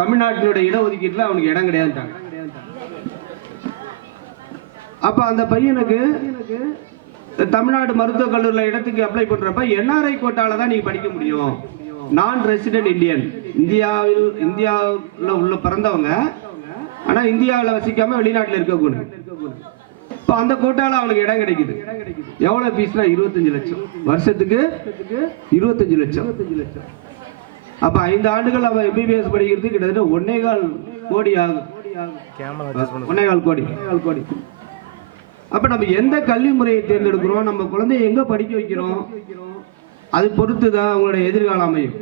தமிழ்நாட்டினுடைய இடஒதுக்கீட்டில் அவனுக்கு இடம் கிடையாதுட்டாங்க. அப்ப அந்த பையனுக்கு தமிழ்நாடு மருத்துவக் கல்லூரியில் இடத்துக்கு அப்ளை பண்றப்ப என்ஆர்ஐ கோட்டால தான் நீங்க படிக்க முடியும். நான் ரெசிடென்ட் இந்தியன், இந்தியாவில் உள்ள பிறந்தவங்க ஆனா இந்தியாவில் வசிக்காம வெளிநாட்டில் இருக்கக்கூடாது. இப்போ அந்த கோட்டால அவனுக்கு இடம் கிடைக்குது. எவ்வளவு ஃபீஸ்னா 25 லட்சம், வருஷத்துக்கு 25 லட்சம். அப்ப 5 ஆண்டுகள் அவன் எம்பிபிஎஸ் படிக்கிறது கிட்டத்தட்ட 1.25 கோடி ஆகும். 1.25 கோடி. அப்ப நம்ம எந்த கல்வி முறையை தேர்ந்தெடுக்கிறோம், நம்ம குழந்தைய எங்க படிக்க வைக்கிறோம், அது பொறுத்து தான் அவங்களுடைய எதிர்காலம் அமையும்.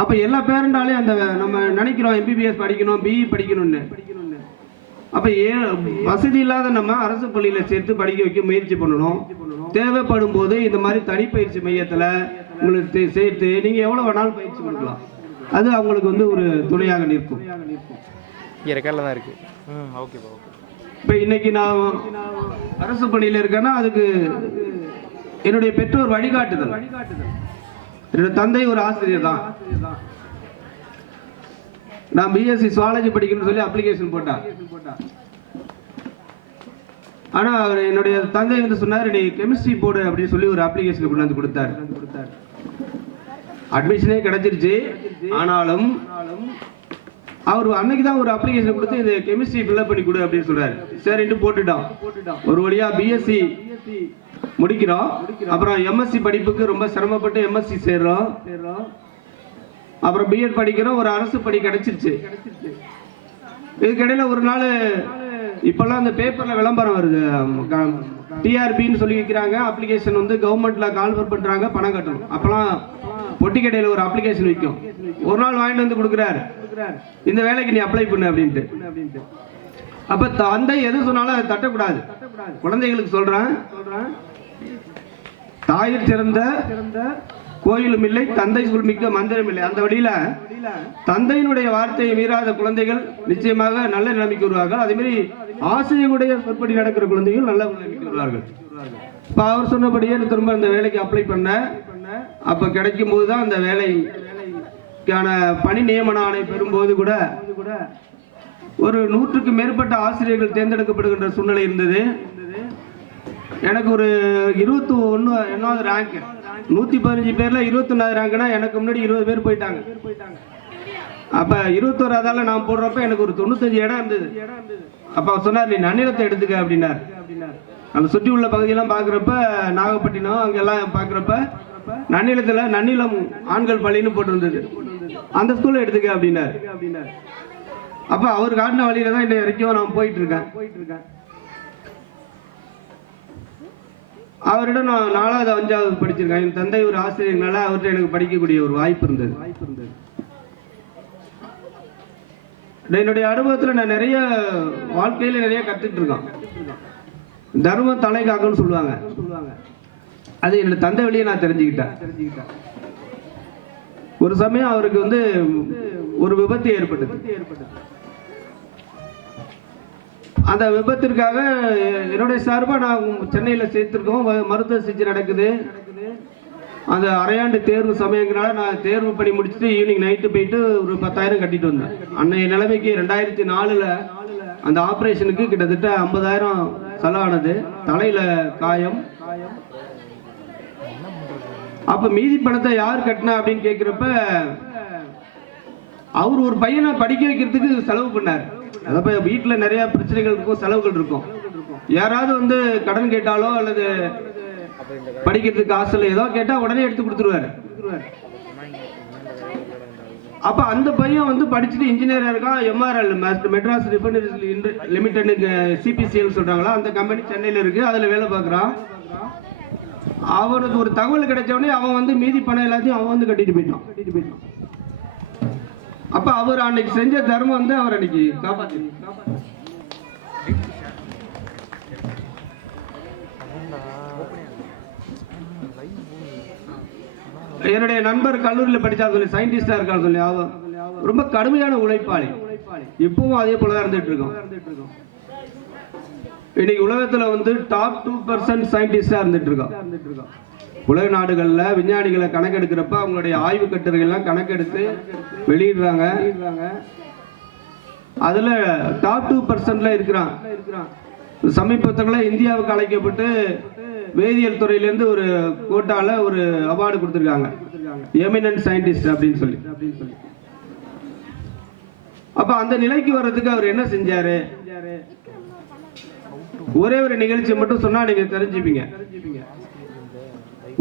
அப்ப எல்லா பேரண்டாலையும் அந்த நம்ம நினைக்கிறோம் எம்பிபிஎஸ் படிக்கணும், பிஇ படிக்கணும்னு. அப்ப வசதி இல்லாத நம்ம அரசு பள்ளியில சேர்த்து படிக்க வைக்க முயற்சி பண்ணணும். தேவைப்படும் போது இந்த மாதிரி தனிப்பயிற்சி மையத்துல உங்களுக்கு சேர்த்து நீங்க எவ்வளவு வேணாலும் பயிற்சி கொடுக்கலாம். அது அவங்களுக்கு வந்து ஒரு துணையாக நிற்கும். இப்ப இன்னைக்கு நான் அரசு பணியில இருக்கேன்னா அதுக்கு என்னுடைய பெற்றோர் வழிகாட்டுதல். என்னோட தந்தை ஒரு ஆசிரியர் தான். நான் பிஎஸ்சி சுவாலஜி படிக்கணும்னு சொல்லி அப்ளிகேஷன் போட்டேன். ஆனா அவர் என்னுடைய தந்தை வந்து சொன்னார், நீ கெமிஸ்ட்ரி போடு அப்படின்னு சொல்லி ஒரு அப்ளிகேஷன் கொண்டாந்து கொடுத்தாரு. அட்மிஷனே கிடைச்சிருச்சு. ஆனாலும் அவர் அன்னைக்கு தான் ஒரு அப்ளிகேஷன் கொடுத்து இந்த கெமிஸ்ட்ரி ஃபில்அப் பண்ணி கொடு அப்படின்னு சொல்றாரு. சரின்ட்டு போட்டுட்டோம். ஒரு வழியா பிஎஸ்சி முடிக்கிறோம். அப்புறம் எம்எஸ்சி படிப்புக்கு ரொம்ப சிரமப்பட்டு எம்எஸ்சி சேர்றோம். அப்புறம் பிஎட் படிக்கிறோம். ஒரு அரசு பணி கிடைச்சிருச்சு. இதுக்கிடையில ஒரு நாள் இப்பெல்லாம் அந்த பேப்பர்ல விளம்பரம் வருது, டிஆர்பின்னு சொல்லி வைக்கிறாங்க. அப்ளிகேஷன் வந்து கவர்மெண்ட்ல கால்வர் பண்றாங்க, பணம் கட்டணும். அப்பெல்லாம் பொட்டி கடையில் ஒரு அப்ளிகேஷன் வைக்கும். ஒரு நாள் வாங்கிட்டு வந்து கொடுக்குறாரு, இந்த வேலைக்கு நீ அப்ளை பண்ணு அப்படின்ட்டு. அப்ப தந்தை எது சொன்னாலும் அதை தட்டக்கூடாது. குழந்தைகளுக்கு சொல்றேன், தாயிற் சிறந்த கோயிலும் இல்லை, தந்தை சொல் மிக்க மந்திரம் இல்லை. அந்த வழியில தந்தையினுடைய வார்த்தையை மீறாத குழந்தைகள் நிச்சயமாக நல்ல நிலைமைக்கு வருவார்கள். அதே மாதிரி ஆசிரியருடைய சொற்படி நடக்கிற குழந்தைகள் நல்ல நிலைமைக்கு வருவார்கள். இப்ப அவர் சொன்னபடியே திரும்ப அந்த வேலைக்கு அப்ளை பண்ண, அப்ப கிடைக்கும் போதுதான் அந்த வேலைக்கான பணி நியமன ஆணை பெறும்போது கூட ஒரு 100க்கு மேற்பட்ட ஆசிரியர்கள் தேர்ந்தெடுக்கப்படுகின்ற சூழ்நிலை இருந்தது. எனக்கு ஒரு 21வது ரேங்க். 115 பேர்ல 21வது ரேங்க்னா எனக்கு முன்னாடி 20 பேர் போயிட்டாங்க. அப்ப 21ஆவதால நான் போடுறப்ப எனக்கு ஒரு 95 இடம் இருந்தது. அப்ப அவர் சொன்னார், நீ நன்னிலத்தை எடுத்துக்க அப்படின்னார். அந்த சுற்றி உள்ள பகுதியெல்லாம் பாக்குறப்ப நாகப்பட்டினம் அங்கெல்லாம் பாக்குறப்ப நன்னிலத்துல நன்னிலம் ஆண்கள் பள்ளின்னு போட்டிருந்தது. அந்த ஸ்கூல்ல எடுத்துக்க அப்படின்னார். அப்ப அவர் காட்டின வழியில தான் இன்னை வரைக்கும் நான் போயிட்டு இருக்கேன். அவரிடம் நான் 4வது 5வது படிச்சிருக்கேன். என் தந்தை ஒரு ஆசிரியர்னால அவர்கிட்ட எனக்கு படிக்கக்கூடிய ஒரு வாய்ப்பு இருந்தது. என்னுடைய அனுபவத்தில் நான் நிறைய வாழ்க்கையில நிறைய கத்துட்டு இருக்கேன். தர்மம் தலை காக்கன்னு சொல்லுவாங்க. அது என்னோட தந்தை வழியை நான் தெரிஞ்சுக்கிட்டேன். ஒரு சமயம் அவருக்கு வந்து ஒரு விபத்து ஏற்பட்டது. அந்த விபத்திற்காக என்னுடைய சார்பாக நான் சென்னையில் சேர்த்திருக்கோம். மருத்துவ சிகிச்சை நடக்குது. அந்த அரையாண்டு தேர்வு சமயங்களால நான் தேர்வு பண்ணி முடிச்சுட்டு ஈவினிங் நைட்டு போயிட்டு ஒரு 10,000 கட்டிட்டு வந்தேன். அன்னைய நிலைமைக்கு 2004 அந்த ஆப்ரேஷனுக்கு கிட்டத்தட்ட 50,000 செலவானது. தலையில காயம். அப்ப மீதி பணத்தை யார் கட்டினா அப்படின்னு கேட்கிறப்ப அவர் ஒரு பையனை படிக்க வைக்கிறதுக்கு செலவு பண்ணார். அதப்ப வீட்டில் நிறைய பிரச்சனைகள் இருக்கும், செலவுகள் இருக்கும். யாராவது வந்து கடன் கேட்டாலோ அல்லது படிக்கிறதுக்கு காசுல ஏதோ கேட்டா உடனே எடுத்து கொடுத்துருவாரு. அப்ப அந்த பையன் வந்து படிச்சுட்டு இன்ஜினியரா இருக்கான். MRL Madras refinery limited CPCL சொல்றாங்களா, அந்த கம்பெனி சென்னையில இருக்கு. அதுல வேலை பார்க்கறான். அவனுக்கு ஒரு தகவல் கிடைச்ச உடனே அவன் வந்து மீதி பணம் எல்லாத்தையும் அவன் வந்து கட்டிட்டு போயிட்டான். அப்ப அவர் அன்னைக்கு செஞ்ச தர்மம் வந்து அவர் அன்னைக்கு காப்பாத்தி. என்னுடைய நண்பர் கல்லூரியில் படிச்சா சொல்லி சயின்டிஸ்டா இருக்கா சொல்லி அவன் ரொம்ப கடுமையான உழைப்பாளி. இப்பவும் அதே போலதான் இருந்துட்டு இருக்கோம். இன்னைக்கு உலகத்துல வந்து டாப் 2% சயின்டிஸ்டா இருந்துட்டு இருக்கோம். உலக நாடுகளில் விஞ்ஞானிகளை கணக்கெடுக்கிறப்ப அவங்களுடைய ஆய்வு கட்டுரைகள்லாம் கணக்கெடுத்து வெளியிடுறாங்க. அதில் டாப் 2% இருக்கிறான். சமீபத்தில் இந்தியாவுக்கு அழைக்கப்பட்டு வேதியியல் துறையிலேருந்து ஒரு கோட்டால ஒரு அவார்டு கொடுத்துருக்காங்க, எமினன்ட் சயின்டிஸ்ட் அப்படின்னு சொல்லி. அப்ப அந்த நிலைக்கு வர்றதுக்கு அவர் என்ன செஞ்சாரு? ஒரே ஒரு நிகழ்ச்சி மட்டும் சொன்னா நீங்க தெரிஞ்சுப்பீங்க.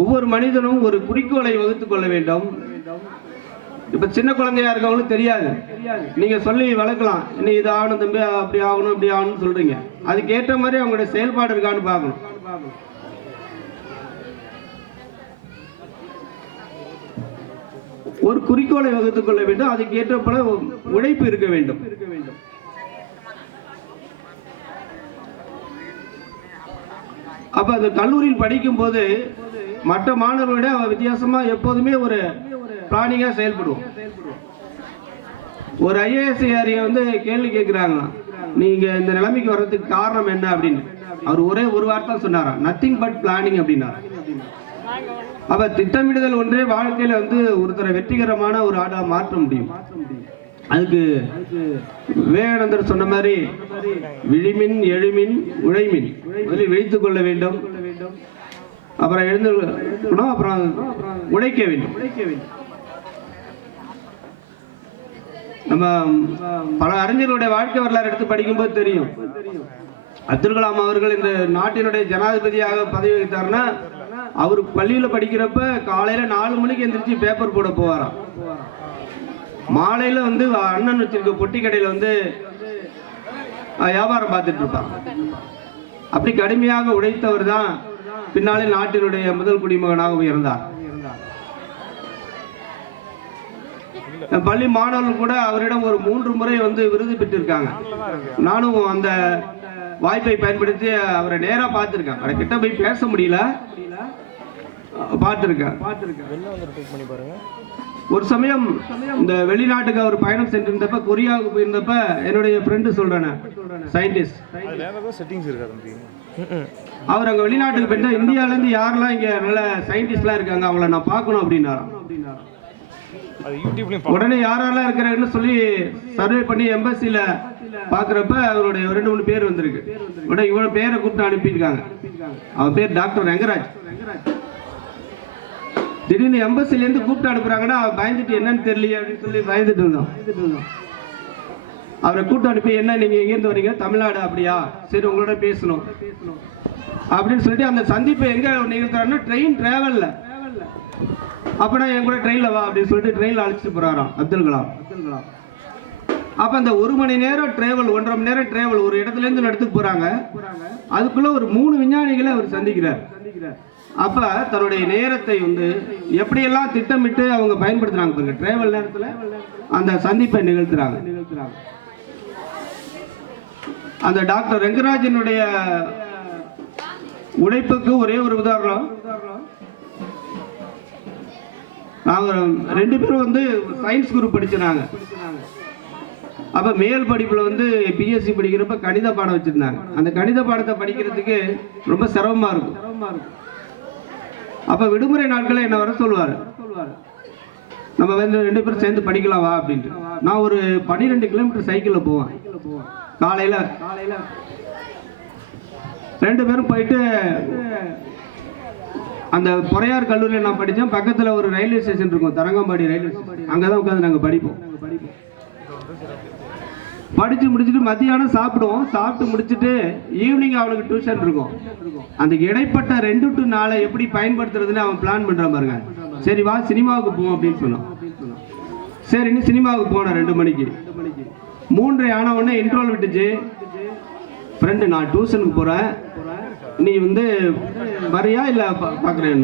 ஒவ்வொரு மனிதனும் ஒரு குறிக்கோளை வகுத்துக் கொள்ள வேண்டும். இப்ப சின்ன குழந்தையா இருக்கவங்களுக்கு தெரியாது, நீங்க சொல்லி வளர்க்கலாம், இன்னும் இது ஆகணும் தம்பி, அப்படி ஆகணும் இப்படி ஆகணும்னு சொல்றீங்க. அதுக்கு ஏற்ற மாதிரி அவங்களுடைய செயல்பாடு இருக்கான்னு பார்க்கணும். ஒரு குறிக்கோளை வகுத்துக் கொள்ள வேண்டும், அதுக்கு ஏற்ற போல உழைப்பு இருக்க வேண்டும். அப்ப அந்த கல்லூரியில் படிக்கும் போது மற்ற மாணவர்களோட வித்தியாசமா எப்போதுமே ஒரு பிளானிங்கா செயல்படுவோம். ஒரு ஐஏஎஸ் அதிகாரியை வந்து கேள்வி கேட்கிறாங்களாம், நீங்க இந்த நிலைமைக்கு வர்றதுக்கு காரணம் என்ன அப்படின்னு. அவர் ஒரே ஒரு வார்த்தை சொன்னாராம், நத்திங் பட் பிளானிங் அப்படின்னாரு. அப்ப திட்டமிடுதல் ஒன்றே வாழ்க்கையில வந்து ஒருத்தரை வெற்றிகரமான ஒரு ஆடா மாற்ற முடியும். அதுக்கு விவேகானந்தர் சொன்ன மாதிரி விழிமின் எழுமின் உழைமின், முதலில் விழித்துக் கொள்ள வேண்டும், அப்புறம் எழுந்துக்கணும், அப்புறம் உழைக்க வேண்டும். நம்ம பல அறிஞர்களுடைய வாழ்க்கை வரலாறு எடுத்து படிக்கும்போது தெரியும், அப்துல் கலாம் அவர்கள் இந்த நாட்டினுடைய ஜனாதிபதியாக பதவி வகித்தார்னா அவர் பள்ளியில் படிக்கிறப்ப காலையில 4 மணிக்கு எந்திரிச்சு பேப்பர் போட போவாராம். மாலையில வந்து அண்ணன் வச்சிருக்க பொட்டி கடையில வந்து வியாபாரம் பார்த்துட்டு இருப்பார். அப்படி கடுமையாக உழைத்தவர் தான் பின்னாலே நாட்டினுடைய முதல் குடிமகனாக உயர்ந்தார். பள்ளி மாணவர்கள் கூட அவரிடம் ஒரு 3 முறை வந்து விருது பெற்றிருக்காங்க. நானும் அந்த வாய்ப்பை பயன்படுத்தி அவரை நேரா பார்த்திருக்கேன். அவரை கிட்ட போய் பேச முடியல, பார்த்திருக்கேன். ஒரு சமயம் இந்த வெளிநாட்டுக்கு அவர் பயணம் சென்றிருந்தப்ப, கொரியாவுக்கு போயிருந்தப்ப என்னுடைய ஃப்ரெண்டு சொல்றேன், சயின்டிஸ்ட், அவர் அங்க வெளிநாட்டுக்கு போயிட்டா இந்தியால இருந்து யாரெல்லாம் இங்க நல்ல சயின்டிஸ்ட்லாம் இருக்காங்க அவங்கள நான் பார்க்கணும் அப்படின்னாராம். உடனே யாரெல்லாம் இருக்கிறாங்கன்னு சொல்லி சர்வே பண்ணி எம்பசில பாக்குறப்ப அவருடைய 2-3 பேர் வந்திருக்கு. உடனே இவரோட பேரை கூப்பிட்டு அனுப்பியிருக்காங்க. அவர் பேர் டாக்டர் ரங்கராஜ். திடீர்னு எம்பசில இருந்து கூப்பிட்டு அனுப்புறாங்கன்னா பயந்துட்டு என்னன்னு தெரியல அப்படின்னு சொல்லி பயந்துட்டு இருந்தோம். அவரை கூப்பிட்டு அனுப்பி, என்ன நீங்க எங்கேருந்து வரீங்க? தமிழ்நாடு. அப்படியா, சரி உங்களோட பேசணும் அப்படின்னு சொல்லிட்டு அந்த சந்திப்பை எங்க நிகழ்த்துறாருன்னா ட்ரெயின் டிராவல்ல. அப்பனா என் கூட ட்ரெயின்ல வா அப்படின்னு சொல்லிட்டு ட்ரெயின்ல அழைச்சிட்டு போறாராம் அப்துல் கலாம். அப்ப அந்த 1 மணி நேரம் டிராவல், 1.5 மணி நேரம் டிராவல், ஒரு இடத்துல இருந்து இடத்துக்கு போறாங்க. அதுக்குள்ள ஒரு 3 விஞ்ஞானிகளை அவர் சந்திக்கிறார். அப்ப தன்னுடைய நேரத்தை வந்து எப்படியெல்லாம் திட்டமிட்டு அவங்க பயன்படுத்துறாங்க பாருங்க. டிராவல் நேரத்துல அந்த சந்திப்பை நிகழ்த்துறாங்க. அந்த டாக்டர் ரங்கராஜனுடைய உழைப்புக்கு ஒரே ஒரு உதாரணம், நாங்க 2 பேரும் வந்து சயின்ஸ் குரூப் படிச்சிருந்தாங்க. அப்ப மேல் படிப்புல வந்து பிஎஸ்சி படிக்கிறப்ப கணித பாடம் வச்சிருந்தாங்க. அந்த கணித பாடத்தை படிக்கிறதுக்கு ரொம்ப சிரமமா இருக்கும். அப்ப விடுமுறை நாட்களை என்ன வர சொல்லுவாரு, நம்ம வந்து 2 பேரும் சேர்ந்து படிக்கலாம் வா அப்படின்ட்டு. நான் ஒரு 12 கிலோமீட்டர் சைக்கிள்ல போவேன். காலையில 2 பேரும் போயிட்டு அந்த பொறையார் கல்லூரியில் நான் படித்தேன். பக்கத்துல ஒரு ரயில்வே ஸ்டேஷன் இருக்கும், தரங்கம்பாடி ரயில்வே ஸ்டேஷன். அங்கதான் உட்காந்து நாங்க படிப்போம். படிச்சு முடிச்சுட்டு மத்தியானம் சாப்பிடுவோம். சாப்பிட்டு முடிச்சுட்டு ஈவினிங் அவனுக்கு டியூஷன் இருக்கும். அந்த இடைப்பட்ட 2 to 4 எப்படி பயன்படுத்துறதுன்னு அவன் பிளான் பண்றான் பாருங்க. சரி வா சினிமாவுக்கு போவோம் அப்படின்னு சொன்னான். சரின்னு சினிமாவுக்கு போனேன் 2 மணிக்கு. 3:30 ஆன உடனே இன்ட்ரோல் விட்டுச்சு. ஃப்ரெண்டு, நான் டியூஷனுக்கு போறேன், நீ வந்து வரியா இல்ல பாக்குறேன்,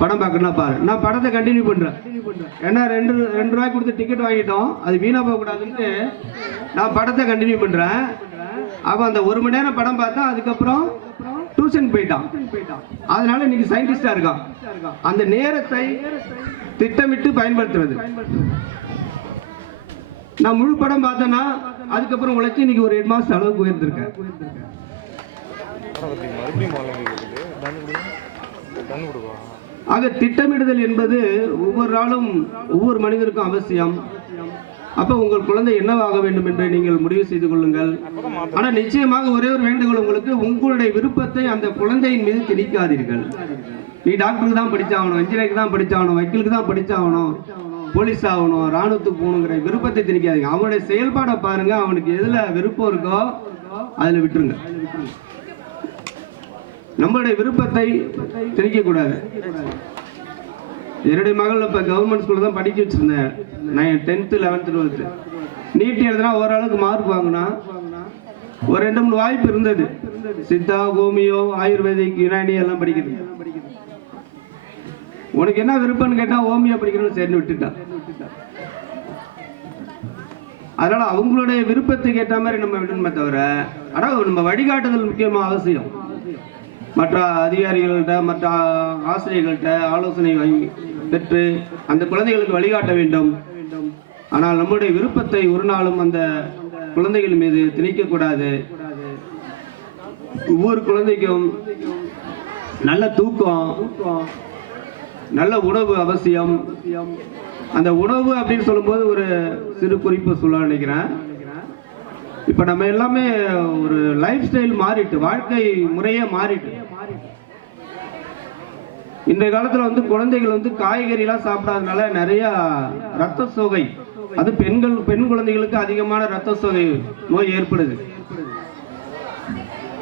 படம் பார்க்கணும்னா பாரு. நான் படத்தை கண்டினியூ பண்றேன். ஏன்னா 2 ரூபாய் கொடுத்து டிக்கெட் வாங்கிட்டோம், அது வீணா போக கூடாதுன்னு நான் படத்தை கண்டினியூ பண்றேன். அவன் அந்த 1 மணி நேரம் படம் பார்த்தா அதுக்கப்புறம் டியூஷன் போயிட்டான். அதனால இன்னைக்கு சயின்டிஸ்டா இருக்கான். அந்த நேரத்தை திட்டமிட்டு பயன்படுத்துறது. நான் முழு படம் பார்த்தேன்னா அதுக்கப்புறம் உழைச்சி இன்னைக்கு ஒரு 8 மாசம் அளவுக்கு உயர்ந்திருக்கேன். ஆக திட்டமிடுதல் என்பது ஒவ்வொரு நாளும் ஒவ்வொரு மனிதருக்கும் அவசியம். அப்ப உங்கள் குழந்தை என்னவாக வேண்டும் என்று நீங்கள் முடிவு செய்து கொள்ளுங்கள். ஆனா நிச்சயமாக ஒரே ஒரு வேண்டுகோள் உங்களுக்கு, உங்களுடைய விருப்பத்தை அந்த குழந்தையின் மீது திணிக்காதீர்கள். நீ டாக்டருக்கு தான் படிச்சாகணும், இன்ஜினியருக்கு தான் படிச்சாகணும், வக்கீலுக்கு தான் படிச்சாகணும், போலீஸ் ஆகணும், ராணுவத்துக்கு போகணுங்கிற விருப்பத்தை திணிக்காதீங்க. அவனுடைய செயல்பாடை பாருங்க, அவனுக்கு எதுல விருப்பம் இருக்கோ அதுல விட்டுருங்க. நம்மளுடைய விருப்பத்தை திணிக்க கூடாது. என்னுடைய மகள் இப்ப கவர்மெண்ட் ஸ்கூல்ல தான் படிக்க வச்சிருந்தேன். நான் 10th 11th 12th நீட் எழுதுனா ஓரளவுக்கு மார்க் வாங்கினா ஒரு 2-3 வாய்ப்பு இருந்தது. சித்தா, ஹோமியோ, ஆயுர்வேதிக், யுனானி எல்லாம் படிக்கிறது. உனக்கு என்ன விருப்பம்னு கேட்டா ஹோமியோ படிக்கணும்னு சேர்ந்து விட்டுட்டான். அதனால அவங்களுடைய விருப்பத்துக்கு ஏற்ற மாதிரி நம்ம விடணுமே தவிர, ஆனா நம்ம வழிகாட்டுதல் முக்கியமா அவசியம். மற்ற அதிகாரிகள்கிட்ட மற்ற ஆசிரியர்கள்ட்ட ஆலோசனை பெற்று அந்த குழந்தைகளுக்கு வழிகாட்ட வேண்டும். ஆனால் நம்முடைய விருப்பத்தை ஒரு நாளும் அந்த குழந்தைகள் மீது திணிக்க கூடாது. ஒவ்வொரு குழந்தைக்கும் நல்ல தூக்கம், நல்ல உணவு அவசியம். அந்த உணவு அப்படின்னு சொல்லும்போது ஒரு சிறு குறிப்பு சொல்ல நினைக்கிறேன். இப்ப நம்ம எல்லாமே ஒரு லைஃப் ஸ்டைல் மாறிட்டு, வாழ்க்கை முறையே மாறிட்டு. இன்றைய காலத்துல குழந்தைகள் காய்கறி எல்லாம் சாப்பிடாதனால நிறைய ரத்த சோகை, அது பெண் குழந்தைகளுக்கு அதிகமான ரத்த சோகை நோய் ஏற்படுது.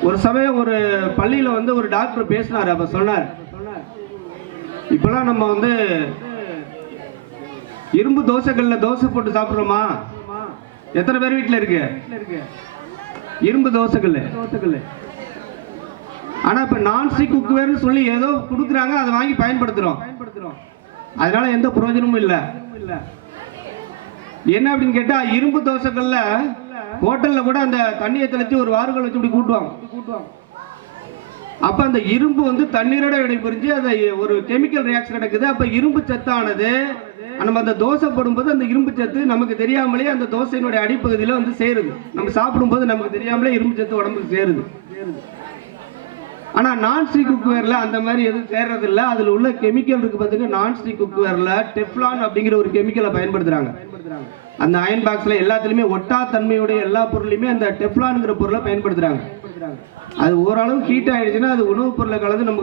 ஒரு சமயம் ஒரு பள்ளியில ஒரு டாக்டர் பேசினார். அப்ப சொன்னார், இப்பெல்லாம் நம்ம இரும்பு தோசைகள்ல தோசை போட்டு சாப்பிடுறோமா? எத்தனை பேர் வீட்டுல இருக்கு இரும்பு தோசைகள்? ஆனா இப்ப நான்ஸ்டிக் குக்வேர்னு சொல்லி ஏதோ கொடுக்குறாங்க, அதை வாங்கி பயன்படுத்துறோம். அதனால எந்த பிரயோஜனமும் இல்ல. என்ன அப்படின்னு கேட்டா, இரும்பு தோசைகள்ல ஹோட்டல்ல கூட அந்த தண்ணியை தெளிச்சு ஒரு வாருகள் வச்சு இப்படி கூட்டுவாங்க. அப்ப அந்த இரும்பு தண்ணீரோட விடைபெறிஞ்சு அதை ஒரு கெமிக்கல் ரியாக்ஷன் நடக்குது. அப்ப இரும்பு சத்தானது நம்ம அந்த தோசை போடும்போது அந்த இரும்பு சத்து நமக்கு தெரியாமலே அந்த தோசையினுடைய அடிப்பகுதியில சேருது. நம்ம சாப்பிடும்போது நமக்கு தெரியாமலே இரும்பு சத்து உடம்புக்கு சேருது. ஆனா நான்ஸ்டிக் குக்வேர்ல அந்த மாதிரி எதுவும் சேர்றது இல்லை. அதுல உள்ள கெமிக்கல் இருக்கு பாத்தீங்கன்னா, நான்ஸ்டிக் குக்வேர்ல டெஃப்லான் அப்படிங்கிற ஒரு கெமிக்கலை பயன்படுத்துறாங்க. அந்த அயன் பாக்ஸ்ல எல்லாத்துலயுமே ஒட்டா தன்மையுடைய எல்லா பொருளையுமே அந்த டெஃப்லான்ங்கிற பொருளை பயன்படுத்துறாங்க. அது ஓரளவு ஹீட் ஆயிடுச்சுன்னா அது உணவுப் பொருளை கலந்து நமக்கு